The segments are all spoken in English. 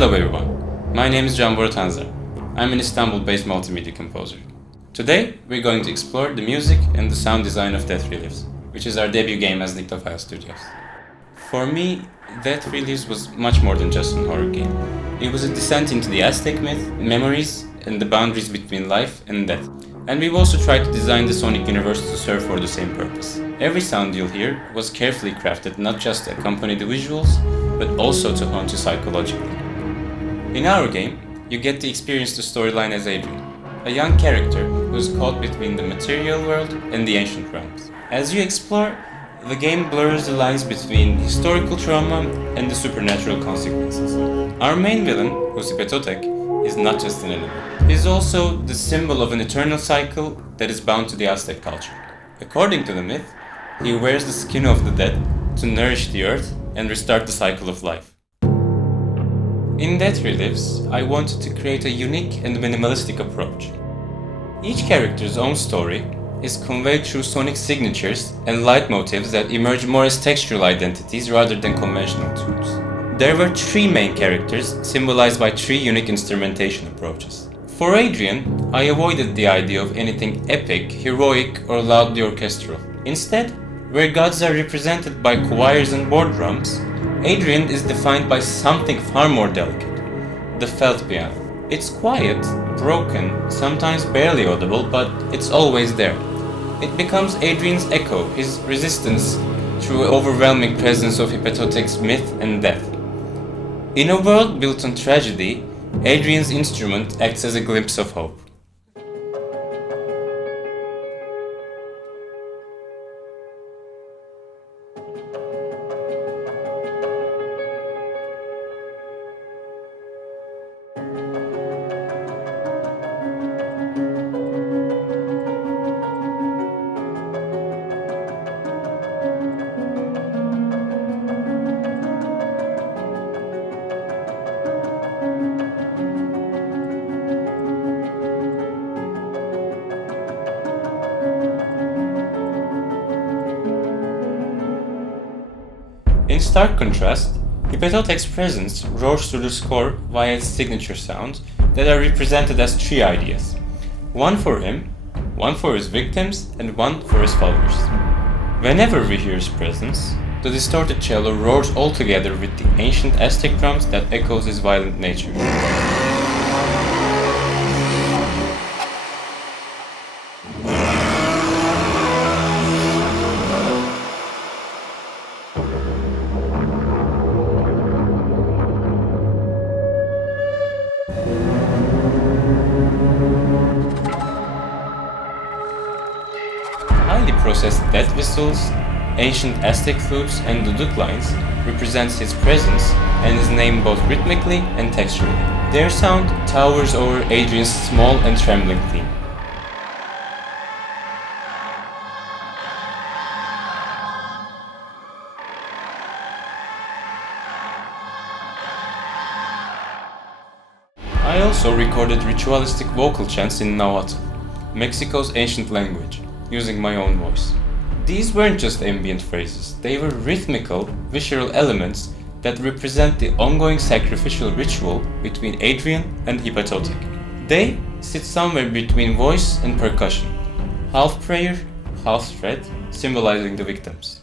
Hello everyone, my name is Bora Tanzer. I'm an Istanbul-based multimedia composer. Today we're going to explore the music and the sound design of Death Relives, which is our debut game as Nyctophile Studios. For me, Death Relives was much more than just a horror game. It was a descent into the Aztec myth, memories, and the boundaries between life and death. And we've also tried to design the sonic universe to serve for the same purpose. Every sound you'll hear was carefully crafted not just to accompany the visuals, but also to haunt you psychologically. In our game, you get to experience the storyline as Adrian, a young character who is caught between the material world and the ancient realms. As you explore, the game blurs the lines between historical trauma and the supernatural consequences. Our main villain, Xipe Totec, is not just an enemy. He is also the symbol of an eternal cycle that is bound to the Aztec culture. According to the myth, he wears the skin of the dead to nourish the earth and restart the cycle of life. In Death Relives, I wanted to create a unique and minimalistic approach. Each character's own story is conveyed through sonic signatures and leitmotifs that emerge more as textural identities rather than conventional tunes. There were three main characters, symbolized by three unique instrumentation approaches. For Adrian, I avoided the idea of anything epic, heroic, or loudly orchestral. Instead, where gods are represented by choirs and board drums, Adrian is defined by something far more delicate, the felt piano. It's quiet, broken, sometimes barely audible, but it's always there. It becomes Adrian's echo, his resistance through the overwhelming presence of Xipe Totec's myth and death. In a world built on tragedy, Adrian's instrument acts as a glimpse of hope. In stark contrast, Xipe Totec's presence roars through the score via its signature sounds that are represented as three ideas. One for him, one for his victims, and one for his followers. Whenever we hear his presence, the distorted cello roars all together with the ancient Aztec drums that echoes his violent nature. Highly processed death whistles, ancient Aztec flutes, and duduk lines represents his presence and is named both rhythmically and texturally. Their sound towers over Adrian's small and trembling theme. I also recorded ritualistic vocal chants in Nahuatl, Mexico's ancient language, using my own voice. These weren't just ambient phrases, they were rhythmical, visceral elements that represent the ongoing sacrificial ritual between Adrian and Xipe Totec. They sit somewhere between voice and percussion, half prayer, half threat, symbolizing the victims.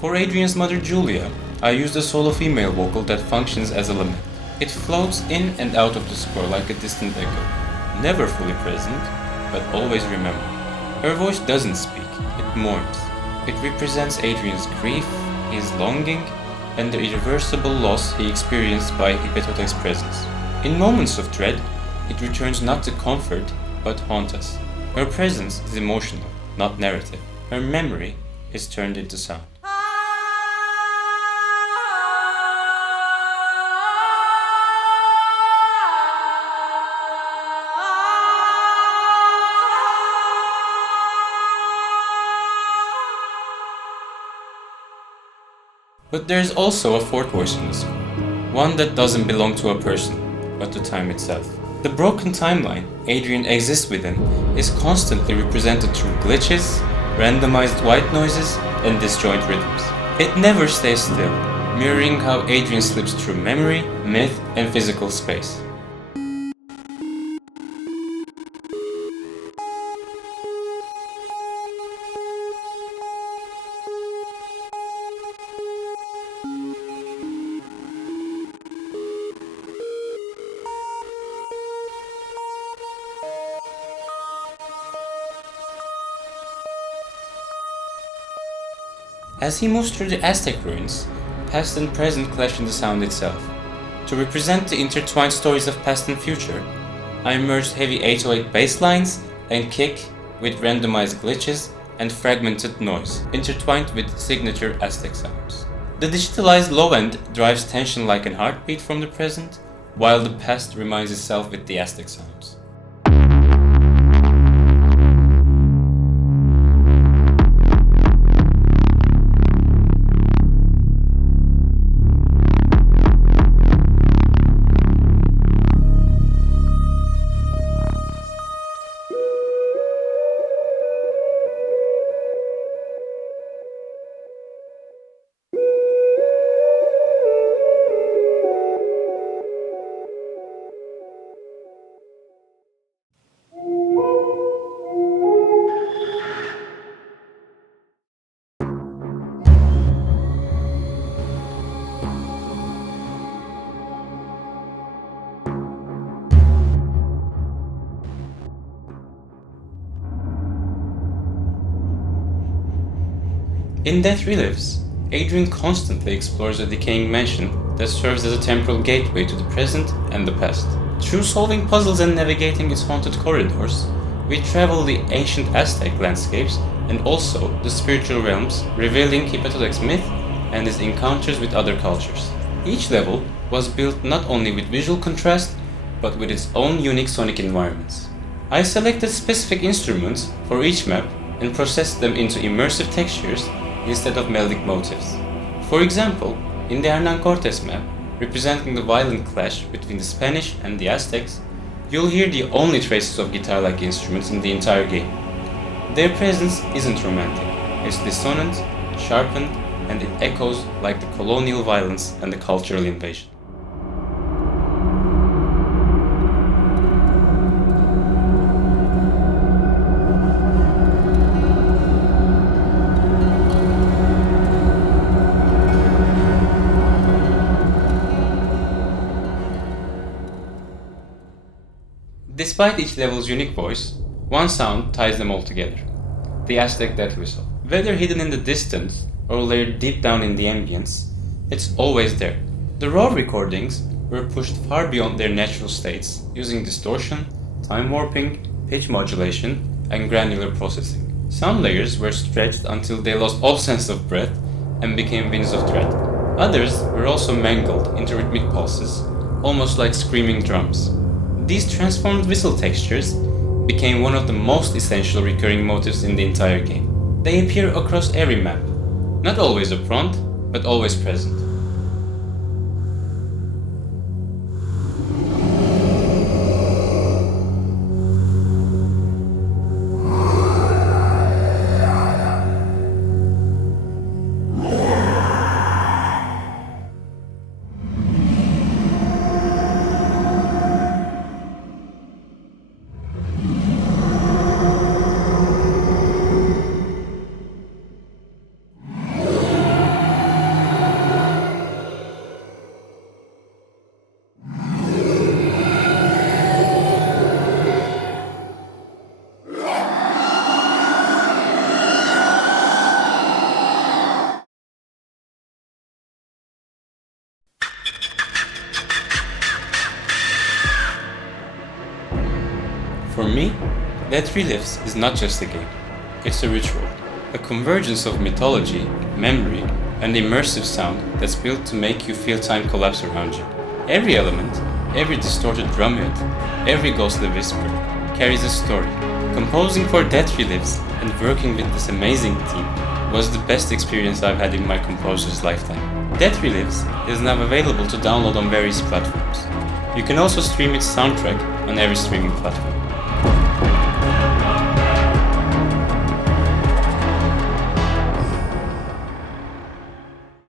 For Adrian's mother Julia, I used a solo female vocal that functions as a lament. It floats in and out of the score like a distant echo, never fully present, but always remembered. Her voice doesn't speak, it mourns. It represents Adrian's grief, his longing, and the irreversible loss he experienced by Xipe Totec's presence. In moments of dread, it returns not to comfort, but haunt us. Her presence is emotional, not narrative. Her memory is turned into sound. But there's also a fourth voice in the score, one that doesn't belong to a person. but to time itself. The broken timeline Adrian exists within is constantly represented through glitches, randomized white noises, and disjoint rhythms. It never stays still, mirroring how Adrian slips through memory, myth, and physical space. As he moves through the Aztec ruins, past and present clash in the sound itself. To represent the intertwined stories of past and future, I merged heavy 808 bass lines and kick with randomized glitches and fragmented noise, intertwined with signature Aztec sounds. The digitalized low end drives tension like a heartbeat from the present, while the past reminds itself with the Aztec sounds. In Death Relives, Adrian constantly explores a decaying mansion that serves as a temporal gateway to the present and the past. Through solving puzzles and navigating its haunted corridors, we travel the ancient Aztec landscapes and also the spiritual realms, revealing Xipe Totec's myth and his encounters with other cultures. Each level was built not only with visual contrast, but with its own unique sonic environments. I selected specific instruments for each map and processed them into immersive textures instead of melodic motifs. For example, in the Hernán Cortés map, representing the violent clash between the Spanish and the Aztecs, you'll hear the only traces of guitar-like instruments in the entire game. Their presence isn't romantic, it's dissonant, sharpened, and it echoes like the colonial violence and the cultural invasion. Despite each level's unique voice, one sound ties them all together: the Aztec death whistle. Whether hidden in the distance or layered deep down in the ambience, it's always there. The raw recordings were pushed far beyond their natural states using distortion, time warping, pitch modulation, and granular processing. Some layers were stretched until they lost all sense of breath and became winds of dread. Others were also mangled into rhythmic pulses, almost like screaming drums. These transformed whistle textures became one of the most essential recurring motifs in the entire game. They appear across every map, not always upfront, but always present. For me, Death Relives is not just a game, it's a ritual, a convergence of mythology, memory, and immersive sound that's built to make you feel time collapse around you. Every element, every distorted drum hit, every ghostly whisper carries a story. Composing for Death Relives and working with this amazing team was the best experience I've had in my composer's lifetime. Death Relives is now available to download on various platforms. You can also stream its soundtrack on every streaming platform.